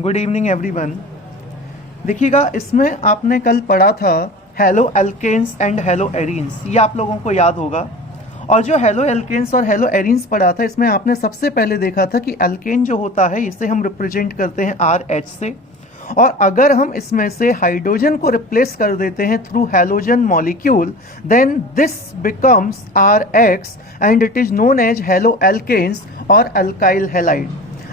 Good evening everyone. देखिएगा, इसमें आपने कल पढ़ा था haloalkanes and haloarenes, ये आप लोगों को याद होगा। और जो हेलो एल्केन्स और हेलो एरीन्स पढ़ा था, इसमें आपने सबसे पहले देखा था कि एल्केन जो होता है इसे हम रिप्रेजेंट करते हैं RH से, और अगर हम इसमें से हाइड्रोजन को रिप्लेस कर देते हैं through halogen molecule, then this becomes RH and it is known as haloalkanes और अल्काइल हैलाइड।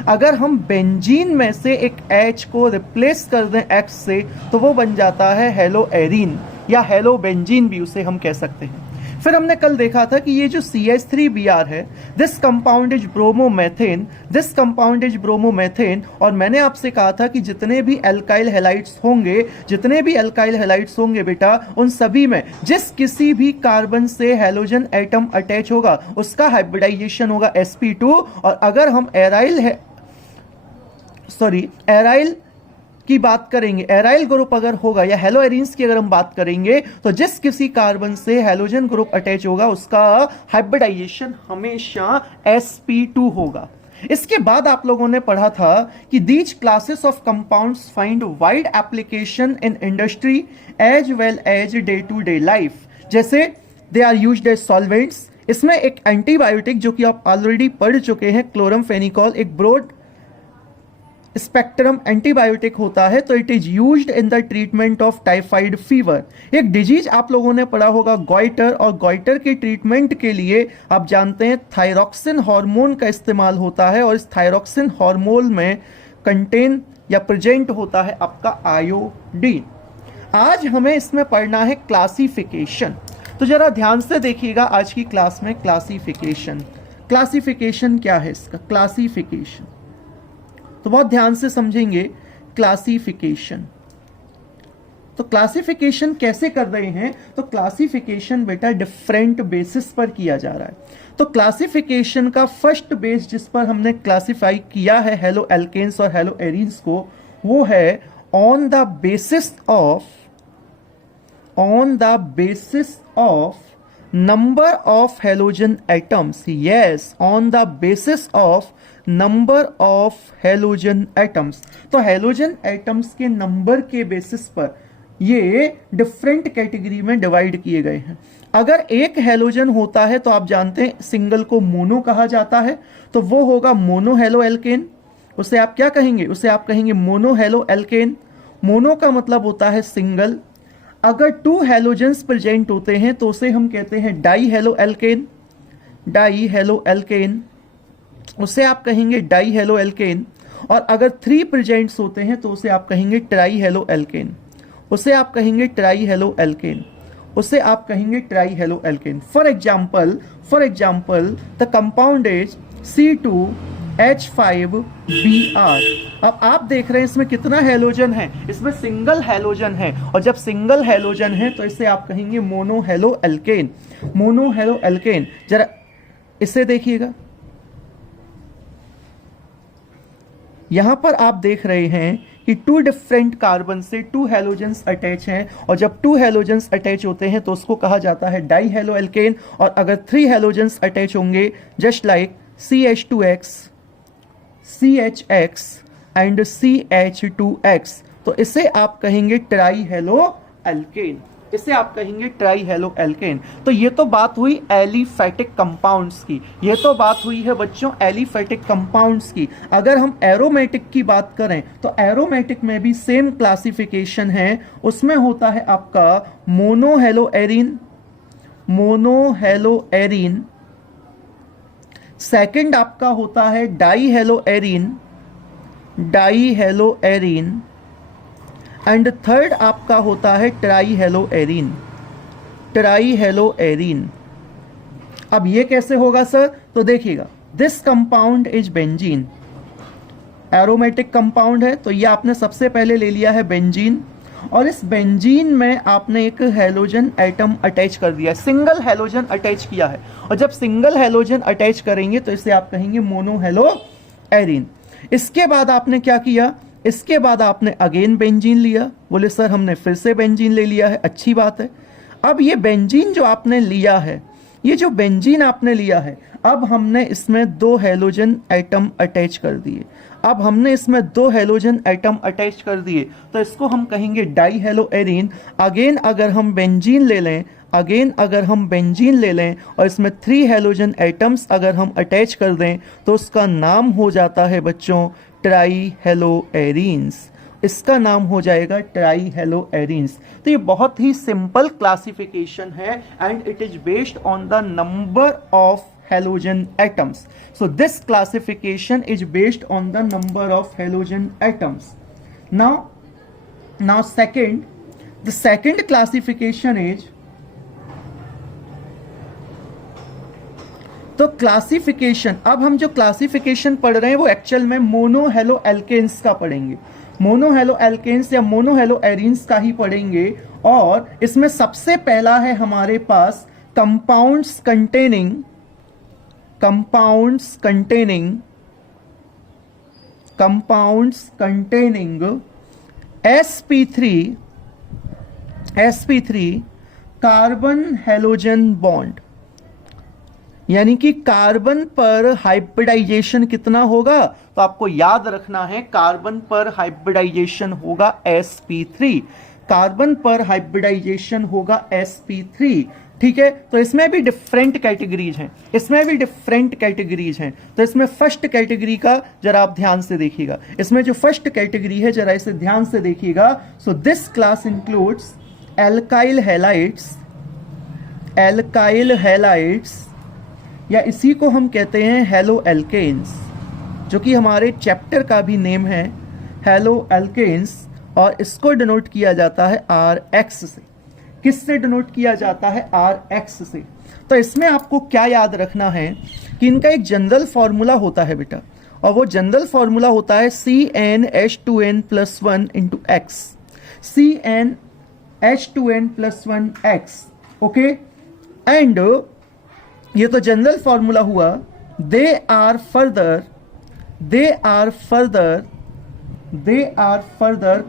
अगर हम बेंजीन में से एक H को रिप्लेस कर दें X से, तो वो बन जाता है हेलो एरीन या हेलो बेंजीन भी उसे हम कह सकते हैं। फिर हमने कल देखा था कि ये जो CH3Br है, this compound is bromomethane, this compound is bromomethane. और मैंने आपसे कहा था कि जितने भी अल्काइल हैलाइड्स होंगे बेटा, उन सभी में जिस किसी भी कार्बन से हैलोजन एटम अटैच होगा उसका हाइब्रिडाइजेशन होगा sp2। और अगर हम एराइल की बात करेंगे, एराइल ग्रुप अगर होगा या हेलो एरीन्स की अगर हम बात करेंगे, तो जिस किसी कार्बन से हैलोजन ग्रुप अटैच होगा उसका हाइब्रिडाइजेशन हमेशा sp2 होगा। इसके बाद आप लोगों ने पढ़ा था कि these classes of compounds find wide application in industry as well as day to day life. जैसे they are used as solvents. इसमें एक एंटीबायोटिक जो कि आप ऑलरेडी पढ़ चुके हैं, क्लोरमफेनिकॉल, एक ब्रॉड स्पेक्ट्रम एंटीबायोटिक होता है, तो it is used in the treatment of typhoid fever. एक डिजीज आप लोगों ने पढ़ा होगा गॉइटर, और गॉइटर के ट्रीटमेंट के लिए आप जानते हैं थायरॉक्सिन हार्मोन का इस्तेमाल होता है, और इस थायरॉक्सिन हार्मोन में कंटेन या प्रेजेंट होता है आपका आयोडीन। आज हमें इसमें पढ़ना है क्लासिफिकेशन। तो जरा ध्यान से देखिएगा आज की क्लास में क्लासिफिकेशन क्या है इसका, क्लासिफिकेशन तो बहुत ध्यान से समझेंगे। क्लासिफिकेशन, तो क्लासिफिकेशन कैसे कर रहे हैं, तो क्लासिफिकेशन बेटा डिफरेंट बेसिस पर किया जा रहा है। तो क्लासिफिकेशन का फर्स्ट बेस जिस पर हमने क्लासिफाई किया है हेलो एल्केन्स और हेलो एरीन्स को, वो है on the basis of number of halogen atoms। yes, on the basis of number of halogen atoms। तो halogen atoms के नंबर के बेसिस पर ये डिफरेंट कैटेगरी में डिवाइड किए गए हैं। अगर एक हेलोजन होता है तो आप जानते हैं सिंगल को मोनो कहा जाता है, तो वो होगा मोनो हेलो एल्केन। उसे आप क्या कहेंगे, उसे आप कहेंगे मोनो हेलो एल्केन। मोनो का मतलब होता है सिंगल। अगर 2 हैलोजेंस प्रेजेंट होते हैं तो उसे हम कहते हैं डाई हेलो एल्केन, उसे आप कहेंगे डाई हेलो एल्केन। और अगर 3 प्रेजेंट्स होते हैं तो उसे आप कहेंगे ट्राई हेलो एल्केन, उसे आप कहेंगे ट्राई हेलो एल्केन, उसे आप कहेंगे try halo alkane. For example the compound is C2H5Br। अब आप देख रहे हैं इसमें कितना हैलोजन है, इसमें सिंगल हैलोजन है, और जब सिंगल हैलोजन है तो इसे आप कहेंगे मोनो हेलो एल्केन। जरा इसे देखिएगा, यहां पर आप देख रहे हैं कि 2 डिफरेंट कार्बन से 2 हैलोजेंस अटैच हैं, और जब 2 हैलोजेंस अटैच होते हैं तो उसको कहा जाता है डाई हेलो एल्केन। और अगर 3 हैलोजेंस अटैच होंगे, just like CH2X, CHX and CH2X, तो इसे आप कहेंगे ट्राई हेलो एल्केन, इसे आप कहेंगे ट्राई हेलो एल्केन। तो ये तो बात हुई एलिफेटिक कंपाउंड्स की, ये तो बात हुई है बच्चों एलिफेटिक कंपाउंड्स की। अगर हम एरोमेटिक की बात करें तो एरोमेटिक में भी सेम क्लासिफिकेशन है, उसमें होता है आपका मोनो हेलो एरीन, सेकंड आपका होता है die hello arene, and third आपका होता है ट्राई हेलो एरीन। अब ये कैसे होगा सर, तो देखिएगा, this compound is benzene, aromatic compound है, तो ये आपने सबसे पहले ले लिया है बेंजीन, और इस बेंजीन में आपने एक हैलोजन एटम अटैच कर दिया, सिंगल हैलोजन अटैच किया है। और जब सिंगल हैलोजन अटैच करेंगे तो इसे आप कहेंगे मोनो हेलो एरीन। इसके बाद आपने क्या किया, इसके बाद आपने अगेन बेंजीन लिया। बोले सर हमने फिर से बेंजीन ले लिया है, अच्छी बात है। अब ये बेंजीन जो आपने लिया है, ये जो बेंजीन आपने लिया है, अब हमने इसमें 2 हेलोजन एटम अटैच कर दिए। अब हमने इसमें 2 हेलोजन एटम अटैच कर दिए तो इसको हम कहेंगे डाई हेलो एरीन। अगेन अगर हम बेंजीन ले लें, और इसमें 3 हेलोजन एटम्स अगर हम अटैच कर दें तो उसका नाम हो जाता है बच्चों ट्राई हेलो एरीन्स। इसका नाम हो जाएगा ट्राई हेलो एरीन्स। तो ये बहुत ही सिंपल क्लासिफिकेशन है and it is based on the number of halogen atoms. So this classification is based on the number of halogen atoms. Now the second classification is, तो classification, अब हम जो classification पढ़ रहे हैं वो एक्चुअल में मोनो हेलो एल्केन्स का पढ़ेंगे, मोनो हेलो एल्केन्स या मोनो हेलो एरीन्स का ही पढ़ेंगे। और इसमें सबसे पहला है हमारे पास compounds containing sp3 carbon halogen bond, यानी कि कार्बन पर हाइब्रिडाइजेशन कितना होगा, तो आपको याद रखना है कार्बन पर हाइब्रिडाइजेशन होगा sp3, कार्बन पर हाइब्रिडाइजेशन होगा sp3। ठीक है, तो इसमें भी डिफरेंट कैटेगरीज हैं, तो इसमें फर्स्ट कैटेगरी का जरा आप ध्यान से देखिएगा, इसमें जो फर्स्ट कैटेगरी है जरा इसे ध्यान से देखिएगा। So this class includes alkyl halides या इसी को हम कहते हैं हेलो एल्केन्स, जो कि हमारे चैप्टर का भी नेम है हेलो एल्केन्स, और इसको डिनोट किया जाता है RX से। किससे डिनोट किया जाता है? RX से। तो इसमें आपको क्या याद रखना है कि इनका एक जनरल फॉर्मूला होता है बेटा, और वो जनरल फॉर्मूला होता है CnH2n+1 × X, CnH2n+1 X। Okay, and ये तो जनरल फॉर्मूला हुआ। They are further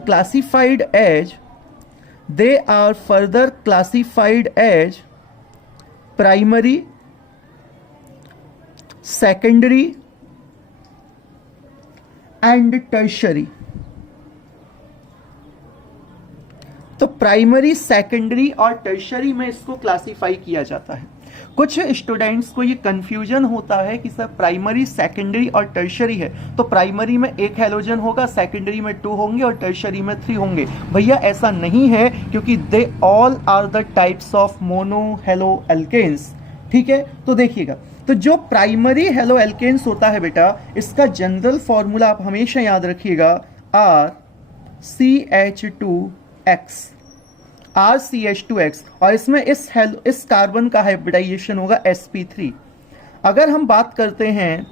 classified as primary, secondary and tertiary. तो प्राइमरी, सेकेंडरी और टर्शरी में इसको क्लासिफाई किया जाता है। कुछ स्टूडेंट्स को ये कंफ्यूजन होता है कि सर प्राइमरी, सेकेंडरी और टर्शरी है, तो प्राइमरी में 1 हेलोजन होगा, सेकेंडरी में 2 होंगे और टर्शरी में 3 होंगे। भैया ऐसा नहीं है, क्योंकि they all are the types of mono halo alkanes. ठीक है, तो देखिएगा, तो जो प्राइमरी हेलो एल्केन्स होता है बेटा, इसका जनरल फॉर्मूला आप हमेशा याद रखिएगा RCH2X, और इसमें इस कार्बन का हाइब्रिडाइजेशन होगा sp3। अगर हम बात करते हैं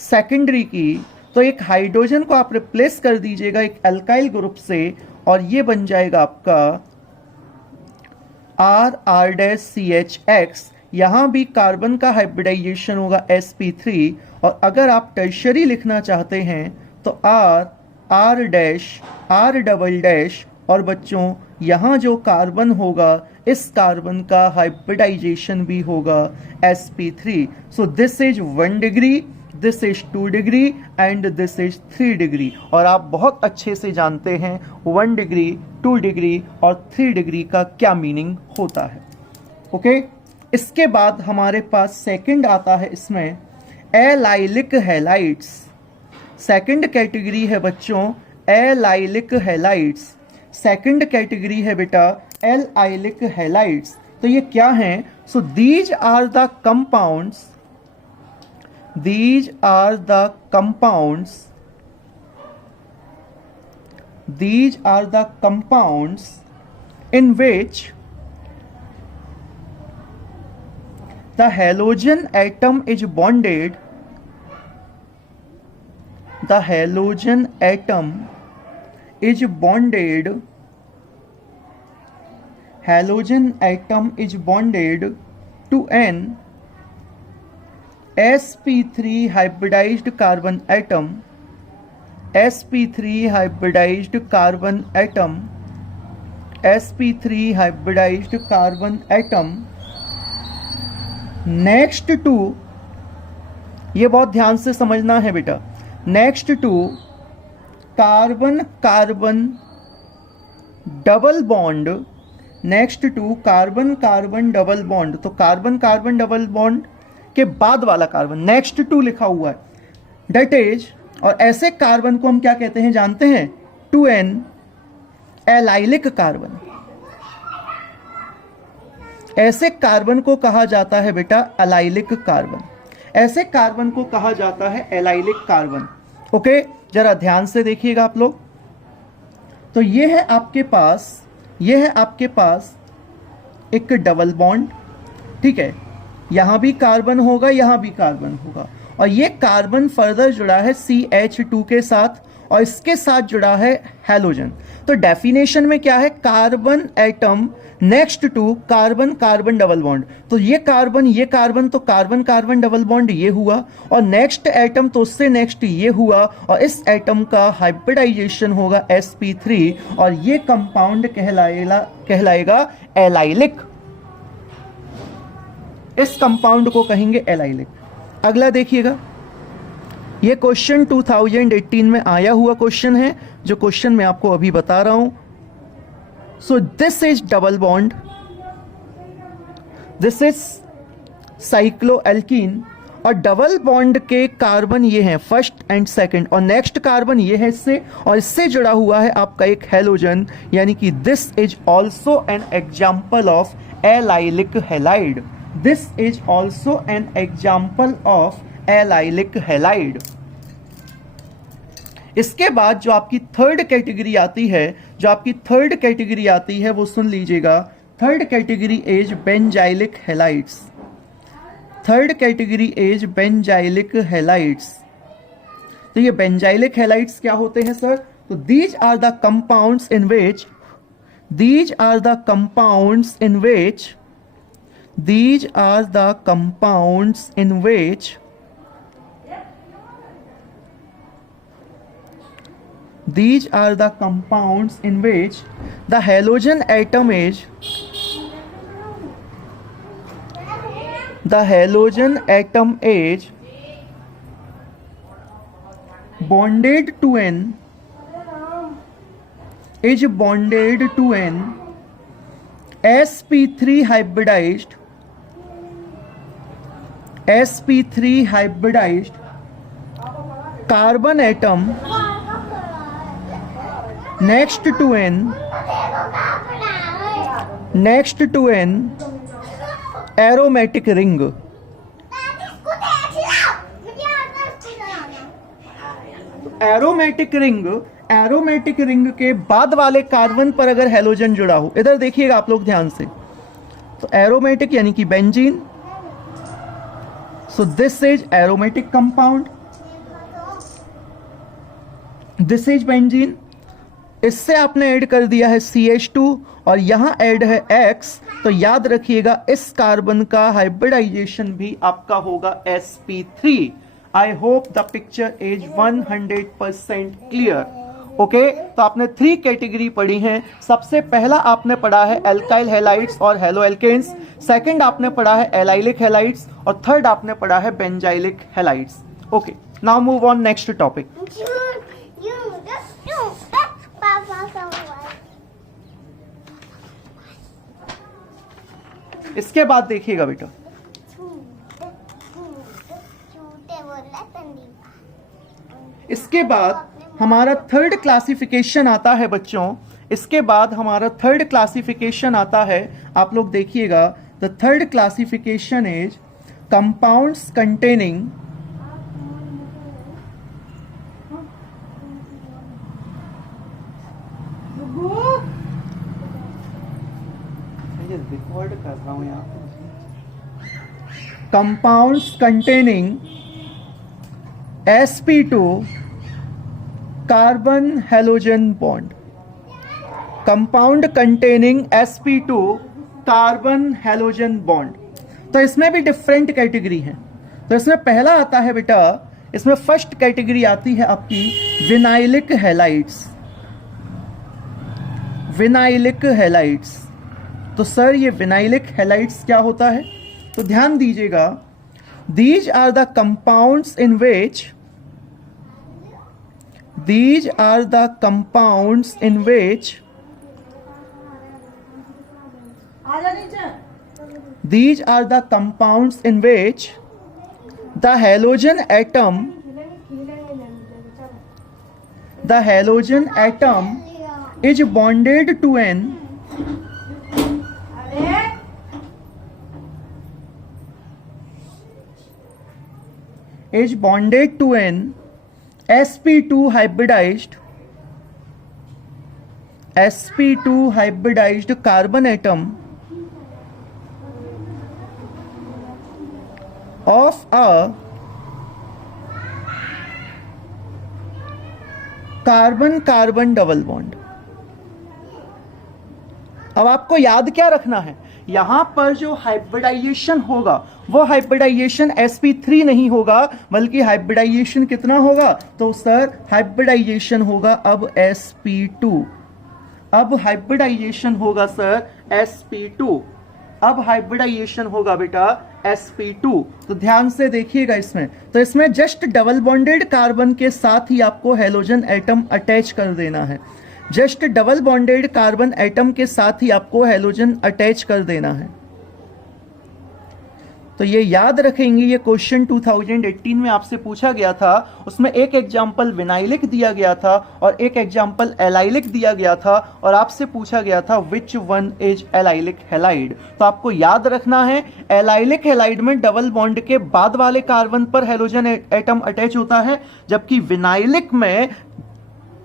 सेकेंडरी की, तो एक हाइड्रोजन को आप रिप्लेस कर दीजिएगा एक एल्काइल ग्रुप से, और ये बन जाएगा आपका RR-CHX। यहां भी कार्बन का हाइब्रिडाइजेशन होगा sp3, और अगर आप टर्शरी लिखना चाहते हैं तो R', और बच्चों यहां जो कार्बन होगा, इस कार्बन का हाइब्रिडाइजेशन भी होगा sp3। So this is 1 degree, this is 2 degree and this is 3 degree. और आप बहुत अच्छे से जानते हैं 1 डिग्री, 2 डिग्री और 3 डिग्री का क्या मीनिंग होता है। ओके, इसके बाद हमारे पास सेकंड आता है इसमें एलाइलिक हैलाइड्स। सेकंड कैटेगरी है बच्चों एलाइलिक हैलाइड्स। सेकंड कैटेगरी है बेटा एलाइलिक हैलाइड्स। तो ये क्या हैं? So these are the compounds, in which the halogen atom is bonded, to an sp3 hybridized carbon atom, sp3 hybridized carbon atom next to, ये बहुत ध्यान से समझना है बेटा, next to carbon carbon double bond, next to carbon carbon double bond, तो carbon carbon double bond के बाद वाला कार्बन नेक्स्ट टू लिखा हुआ है, दैट इज, और ऐसे कार्बन को हम क्या कहते हैं जानते हैं, 2n एलाइलिक कार्बन। ऐसे कार्बन को कहा जाता है बेटा एलाइलिक कार्बन, ऐसे कार्बन को कहा जाता है एलाइलिक कार्बन। ओके, जरा ध्यान से देखिएगा आप लोग। तो ये है आपके पास, ये है आपके पास एक डबल बॉन्ड, ठीक है, यहां भी कार्बन होगा, यहां भी कार्बन होगा, और ये कार्बन फर्दर जुड़ा है CH2 के साथ, और इसके साथ जुड़ा है हैलोजन। तो डेफिनेशन में क्या है, carbon atom next to carbon carbon double bond, तो ये कार्बन तो कार्बन कार्बन डबल बॉन्ड ये हुआ, और नेक्स्ट एटम तो उससे नेक्स्ट ये हुआ, और इस एटम का हाइब्रिडाइजेशन होगा sp3, और ये कंपाउंड कहलाएगा एलाइलिक। इस कंपाउंड को कहेंगे एलाइलिक। अगला देखिएगा, ये क्वेश्चन 2018 में आया हुआ क्वेश्चन है, जो क्वेश्चन मैं आपको अभी बता रहा हूं। सो this is double bond, this is cycloalkene, और डबल बॉन्ड के कार्बन ये हैं फर्स्ट एंड सेकंड, और नेक्स्ट कार्बन ये है इससे, और इससे जुड़ा हुआ है आपका एक हैलोजन, यानी कि this is also an example of allylic halide. This is also an example of allylic halide. इसके बाद जो आपकी थर्ड कैटेगरी आती है, जो आपकी थर्ड कैटेगरी आती है वो सुन लीजिएगा, third category is benzylic halides. Third category is benzylic halides. तो ये बेंजाइलिक हैलाइड्स क्या होते हैं सर, तो these are the compounds in which, these are the compounds in which, these are the compounds in which these are the compounds in which the halogen atom is, the halogen atom is bonded to n, is bonded to n sp3 hybridized, sp3 hybridized carbon atom next to n, next to n aromatic ring। Aromatic ring, aromatic ring के बाद वाले carbon पर अगर halogen जुड़ा हो, इधर देखिएगा आप लोग ध्यान से, तो एरोमेटिक यानी कि benzene, so this is aromatic compound, this is benzene. इससे आपने ऐड कर दिया है CH2 और यहां ऐड है X, तो याद रखिएगा इस कार्बन का हाइब्रिडाइजेशन भी आपका होगा sp3। I hope the picture is 100% clear. Okay, तो आपने 3 कैटेगरी पढ़ी हैं। सबसे पहला आपने पढ़ा है एल्काइल हैलाइड्स और हेलोएल्केन्स, सेकंड आपने पढ़ा है एलाइलिक हैलाइड्स, और थर्ड आपने पढ़ा है benzylic halides. Okay, now move on next topic. इसके बाद देखिएगा बेटा, इसके बाद हमारा थर्ड क्लासिफिकेशन आता है बच्चों। इसके बाद हमारा थर्ड क्लासिफिकेशन आता है, आप लोग देखिएगा, the third classification is compounds containing record कर रहा हूं यहां, compounds containing sp2 carbon halogen bond, compound containing sp2 carbon halogen bond. तो इसमें भी डिफरेंट कैटेगरी है। तो इसमें पहला आता है बेटा, इसमें फर्स्ट कैटेगरी आती है आपकी विनाइलिक हैलाइड्स, विनाइलिक हैलाइड्स। तो सर ये विनाइलिक हैलाइड्स क्या होता है? तो ध्यान दीजिएगा, these are the compounds in which these are the compounds in which these are the compounds in which the halogen atom is bonded to an sp2 hybridized carbon atom of a carbon double bond. अब आपको याद क्या रखना है, यहां पर जो hybridisation होगा वो हाइब्रिडाइजेशन sp3 नहीं होगा, बल्कि हाइब्रिडाइजेशन कितना होगा, तो सर हाइब्रिडाइजेशन होगा अब sp2। अब हाइब्रिडाइजेशन होगा सर sp2, अब हाइब्रिडाइजेशन होगा बेटा sp2। तो ध्यान से देखिएगा इसमें, तो इसमें जस्ट डबल बॉन्डेड कार्बन के साथ ही आपको हेलोजन एटम अटैच कर देना है, just double bonded carbon atom के साथ ही आपको हेलोजन अटैच कर देना है। तो ये याद रखेंगे, ये क्वेश्चन 2018 में आपसे पूछा गया था, उसमें एक एग्जाम्पल विनाइलिक दिया गया था और एक एग्जाम्पल एलाइलिक दिया गया था, और आपसे पूछा गया था which one is allylic halide. तो आपको याद रखना है, एलाइलिक हैलाइड में डबल बॉन्ड के बाद वाले कार्बन पर हेलोजन एटम अटैच होता है, जबकि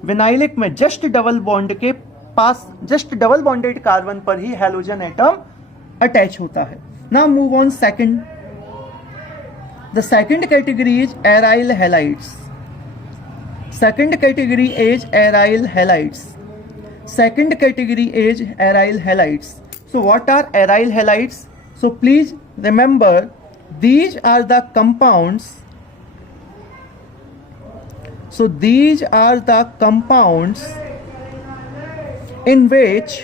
विनाइलिक में जस्ट डबल बॉन्ड के पास जस्ट डबल बॉन्डेड कार्बन पर ही हेलोजन एटम अटैच होता है। Now move on second. The second category is aryl halides. Second category is aryl halides. Second category is aryl halides. So what are aryl halides? So please remember, these are the compounds. So these are the compounds in which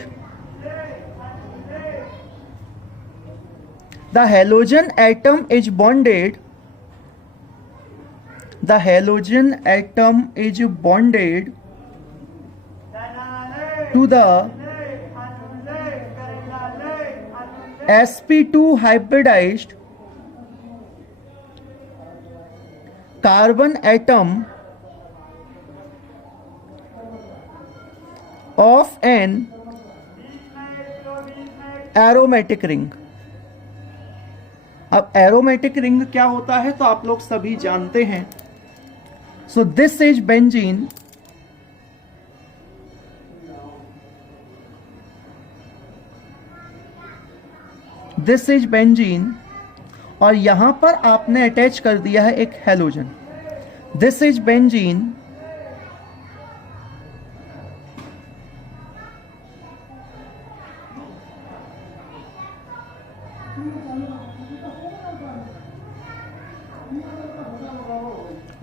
the halogen atom is bonded to the sp2 hybridized carbon atom of an aromatic ring। अब aromatic ring क्या होता है तो आप लोग सभी जानते हैं। सो this is benzene, this is benzene, और यहां पर आपने अटैच कर दिया है एक halogen. This is benzene,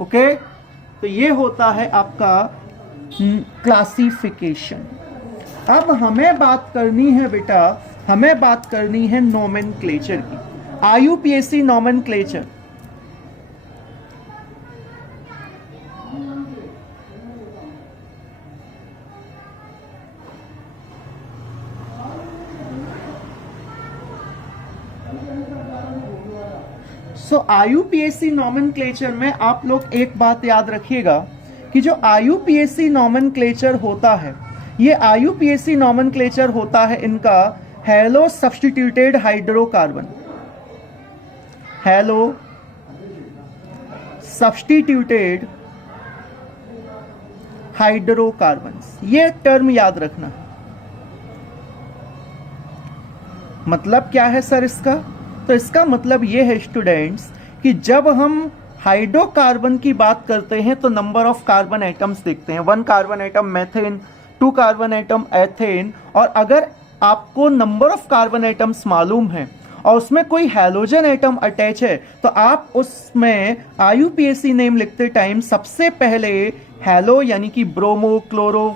okay तो ये होता है आपका क्लासिफिकेशन। अब हमें बात करनी है बेटा, हमें बात करनी है नोमेनक्लेचर की, IUPAC नोमेनक्लेचर। सो IUPAC नॉमेनक्लेचर में आप लोग एक बात याद रखिएगा कि जो IUPAC नॉमेनक्लेचर होता है, ये IUPAC नॉमेनक्लेचर होता है इनका hello substituted hydrocarbon, hello substituted hydrocarbons, ये टर्म याद रखना। मतलब क्या है सर इसका? तो इसका मतलब ये है स्टूडेंट्स कि जब हम हाइड्रोकार्बन की बात करते हैं तो नंबर ऑफ कार्बन एटम्स देखते हैं, 1 carbon atom methane, 2 carbon atom ethane, और अगर आपको नंबर ऑफ कार्बन एटम्स मालूम है और उसमें कोई हैलोजन एटम अटैच है तो आप उसमें IUPAC नेम लिखते टाइम सबसे पहले हैलो यानी कि ब्रोमो, क्लोरो,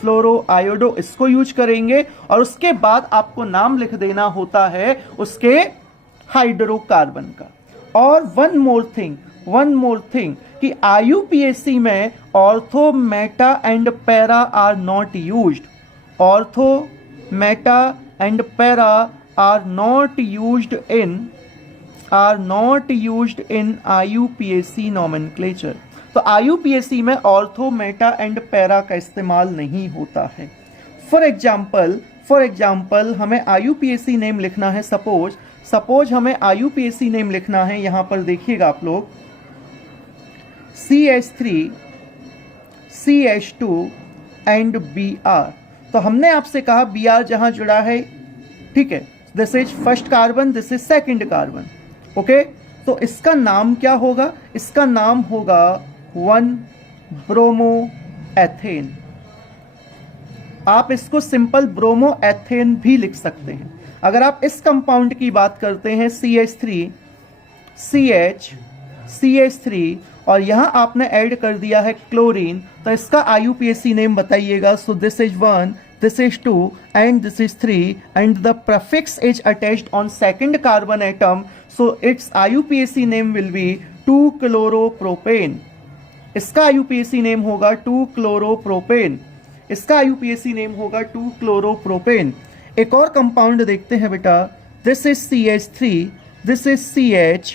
फ्लोरो, आयोडो इसको यूज करेंगे, और उसके बाद आपको नाम लिख देना होता है उसके हाइड्रोकार्बन का। और वन मोर थिंग कि IUPAC में ortho, meta and para are not used. Ortho, meta and para are not used in IUPAC nomenclature. तो IUPAC में ऑर्थो, मेटा एंड पैरा का इस्तेमाल नहीं होता है। फॉर एग्जाम्पल हमें IUPAC नेम लिखना है, सपोज हमें IUPAC नेम लिखना है, यहां पर देखिएगा आप लोग, CH3, CH2 एंड Br। तो हमने आपसे कहा Br जहां जुड़ा है, ठीक है, this is first carbon, this is second carbon, okay. तो इसका नाम क्या होगा? इसका नाम होगा 1-ब्रोमोएथेन। आप इसको सिंपल ब्रोमोएथेन भी लिख सकते हैं। अगर आप इस कंपाउंड की बात करते हैं CH3, CH3 और यहां आपने ऐड कर दिया है क्लोरीन, तो इसका IUPAC नेम बताइएगा। सो this is 1, this is 2 and this is 3 and the prefix is attached on second carbon atom, so its IUPAC name will be 2-chloropropane। इसका IUPAC नेम होगा 2-chloropropane। इसका IUPAC नेम होगा 2-chloropropane। एक और compound देखते हैं बेटा, this is CH3, this is CH,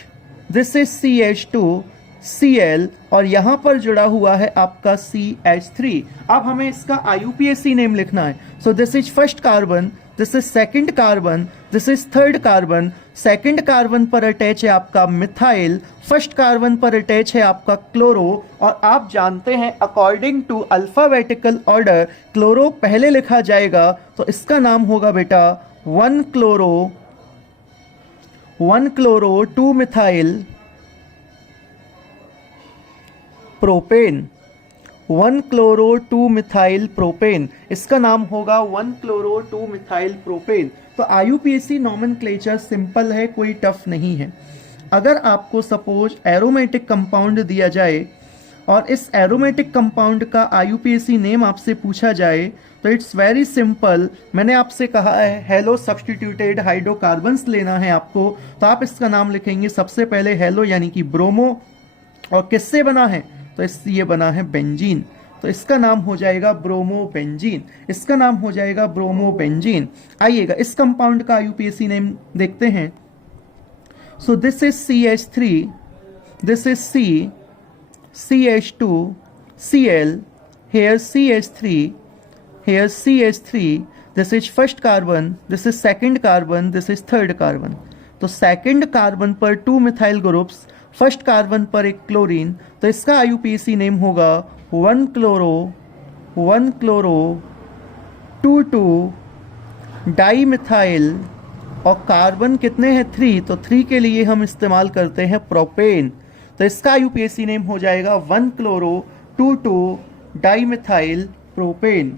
this is CH2, Cl और यहां पर जुड़ा हुआ है आपका CH3। अब हमें इसका IUPAC नेम लिखना है। So this is first carbon, this is second carbon, this is third carbon. Second carbon पर अटैच है आपका मिथाइल, फर्स्ट कार्बन पर अटैच है आपका क्लोरो। और आप जानते हैं according to alphabetical order chloro पहले लिखा जाएगा, तो इसका नाम होगा बेटा 1-क्लोरो, 2-मिथाइल प्रोपेन, 1-क्लोरो 2-मिथाइल प्रोपेन। इसका नाम होगा 1-क्लोरो 2-मिथाइल प्रोपेन। तो IUPAC नॉमेनक्लेचर सिंपल है, कोई टफ नहीं है। अगर आपको सपोज एरोमेटिक कंपाउंड दिया जाए और इस एरोमेटिक कंपाउंड का IUPAC नेम आपसे पूछा जाए, तो इट्स वेरी सिंपल। मैंने आपसे कहा है हेलो सब्सटीट्यूटेड हाइड्रोकार्बन्स लेना है आपको, तो आप इसका नाम लिखेंगे सबसे पहले हेलो यानी कि ब्रोमो, और किससे बना है? तो ये बना है बेंजीन, तो इसका नाम हो जाएगा ब्रोमोबेंजीन। इसका नाम हो जाएगा ब्रोमोबेंजीन। आइएगा इस कंपाउंड का IUPAC नेम देखते हैं। सो this is CH3, this is C, CH2, Cl, here CH3, here CH3, this is first carbon, this is second carbon, this is third carbon। तो सेकंड कार्बन पर 2 मिथाइल ग्रुप्स, फर्स्ट कार्बन पर एक chlorine, तो इसका IUPAC name होगा 1-क्लोरो 2,2-डाईमिथाइल। और carbon कितने हैं? 3, तो 3 के लिए हम इस्तेमाल करते हैं प्रोपेन, तो इसका IUPAC नेम हो जाएगा 1-क्लोरो 2,2-डाईमिथाइल प्रोपेन।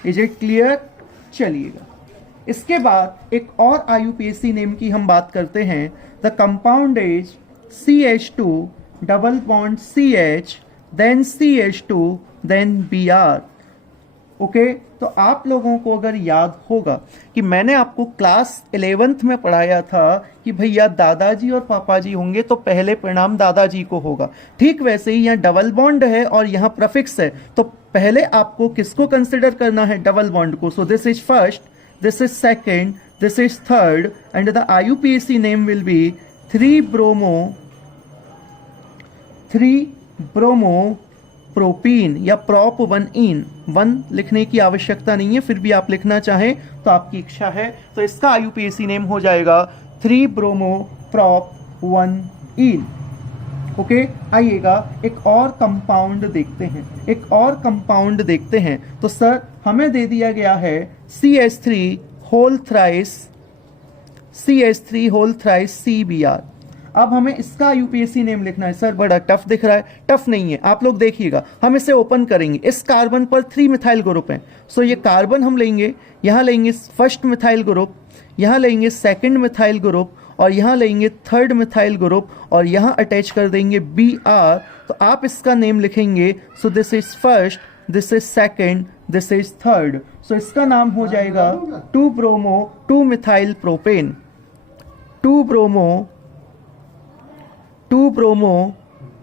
Is it clear? चलिएगा इसके बाद एक और IUPAC नेम की हम बात करते हैं। The compound is CH2 double bond CH, then CH2, then Br। Okay, तो आप लोगों को अगर याद होगा कि मैंने आपको क्लास 11th में पढ़ाया था कि भैया दादाजी और पापाजी होंगे तो पहले परिणाम दादाजी को होगा, ठीक वैसे ही यहाँ डबल बॉन्ड है और यहाँ प्रीफिक्स है, तो पहले आपको किसको कंसिडर करना है? डबल बॉन्ड को। सो this is first, this is second, this is third, and the IUPAC name will be 3-bromopropene या prop 1-ene। 1 लिखने की आवश्यकता नहीं है, फिर भी आप लिखना चाहें तो आपकी इच्छा है। तो इसका IUPAC नेम हो जाएगा 3-bromoprop 1-ene। ओके, आइएगा एक और कंपाउंड देखते हैं। तो सर हमें दे दिया गया है CH3 होल थ्राइस CBr। अब हमें इसका IUPAC नेम लिखना है। सर बड़ा टफ दिख रहा है, टफ नहीं है, आप लोग देखिएगा, हम इसे ओपन करेंगे। इस कार्बन पर 3 मिथाइल ग्रुप हैं, सो ये कार्बन हम लेंगे, यहाँ लेंगे फर्स्ट मिथाइल ग्रुप, यहाँ लेंगे सेकंड मिथाइल ग्रुप, और यहाँ लेंगे थर्ड मिथाइल ग्रुप, और यहाँ अटैच कर देंगे Br। तो आप इसका नेम लिखेंगे, so this is first, this is second, this is third. So इसका नाम हो जाएगा 2-ब्रोमो 2-मिथाइल प्रोपेन। 2-ब्रोमो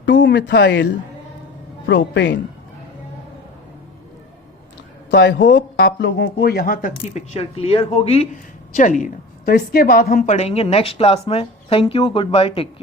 2-मिथाइल प्रोपेन। तो आई होप आप लोगों को यहां तक की पिक्चर क्लियर होगी। चलिए, तो इसके बाद हम पढ़ेंगे नेक्स्ट क्लास में। Thank you, good bye, take care.